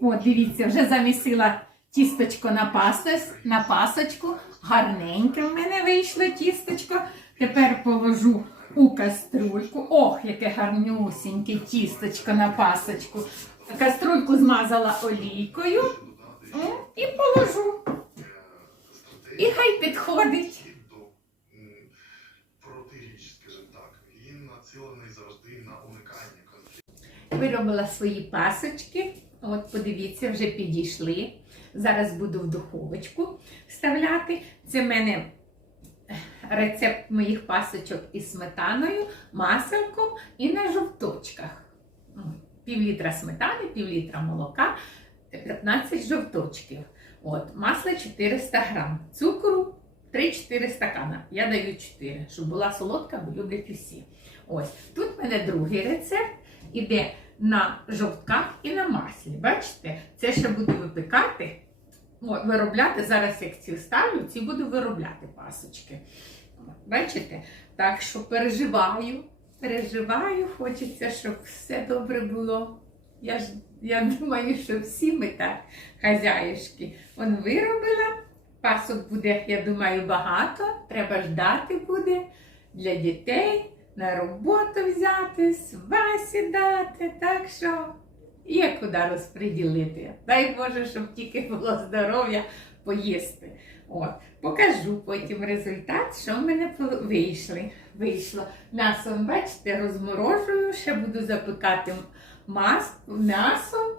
От, дивіться, вже замісила тісточко на, пасос, на пасочку. Гарненьке в мене вийшло тісточко. Тепер положу у каструльку. Ох, яке гарнюсіньке тісточко на пасочку. Каструльку змазала олійкою і положу. І хай підходить. Виробила свої пасочки. От, подивіться, вже підійшли. Зараз буду в духовочку вставляти. Це в мене рецепт моїх пасочок із сметаною, маселком і на жовточках. М, Пів літра сметани, пів літра молока, 15 жовточків. От, масло 400 грам, цукру 3-4 стакана. Я даю 4, щоб була солодка, бо люблять усі. Ось тут в мене другий рецепт іде на жовтках і на маслі. Бачите, це ще буду випікати, виробляти. Зараз як ці ставлю, ці буду виробляти пасочки. Бачите? Так що переживаю, переживаю, хочеться, щоб все добре було. Я ж я думаю, що всі ми так, хазяюшки. Он виробила. Пасок буде, я думаю, багато. Треба ждати буде для дітей на роботу взяти, свасі дати, так що є куди розподілити. Дай Боже, щоб тільки було здоров'я поїсти. От, покажу потім результат, що в мене вийшли. вийшло. М'ясо, бачите, розморожую, ще буду запекати мас, м'ясо.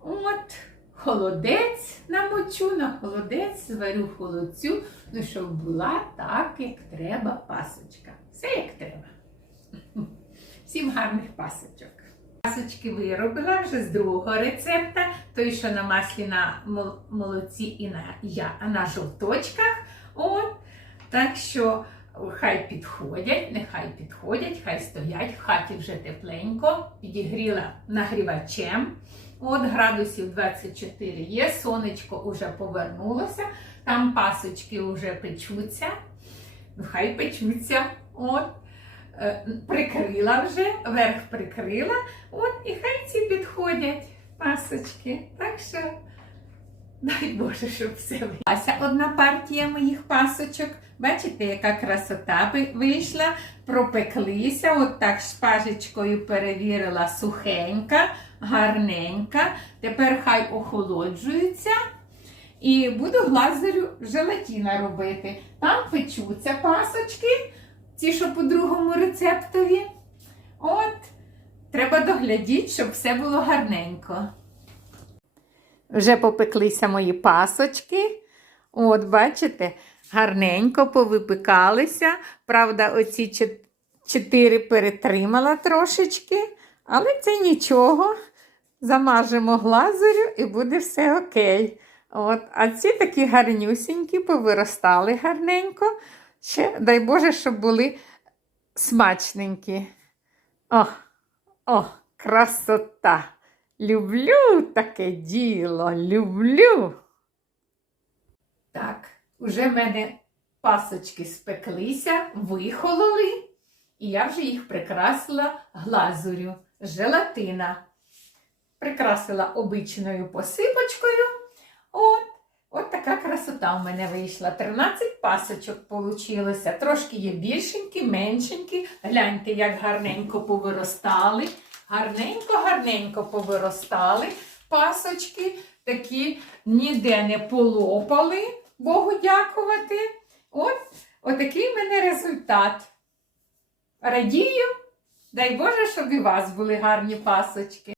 От, холодець намочу, на холодець, зварю холодцю, ну, щоб була так, як треба пасочка. Все як треба. Всім гарних пасочок. Пасочки виробила вже з другого рецепта, той, що на маслі на мол- молоці і на, я, на жовточках. От. Так що хай підходять, нехай підходять, хай стоять, в хаті вже тепленько, підігріла нагрівачем. От градусів 24 є, сонечко вже повернулося, там пасочки вже печуться. Ну, хай печуться. От. Е, Прикрила вже, верх прикрила. От, і хай ці підходять пасочки. Так що, дай Боже, щоб все вийшло. Одна партія моїх пасочок. Бачите, яка красота вийшла, пропеклися, от так шпажечкою перевірила сухенька, гарненька. Тепер хай охолоджуються. І буду глазурю желатіна робити. Там печуться пасочки, ці, що по другому рецептові. От, треба доглядіти, щоб все було гарненько. Вже попеклися мої пасочки. От, бачите, гарненько повипікалися. Правда, оці чот- чотири перетримала трошечки, але це нічого. Замажемо глазурю і буде все окей. От, а ці такі гарнюсінькі, повиростали гарненько. Ще, дай Боже, щоб були смачненькі. О, о, красота! Люблю таке діло, люблю. Так, уже в мене пасочки спеклися, вихололи, і я вже їх прикрасила глазурю, желатина. Прикрасила обичною посипочкою. От, от така красота в мене вийшла. 13 пасочок получилося. Трошки є більшенькі, меншенькі. Гляньте, як гарненько повиростали. Гарненько, гарненько повиростали пасочки. Такі ніде не полопали, Богу дякувати. От, отакий в мене результат. Радію. Дай Боже, щоб і у вас були гарні пасочки.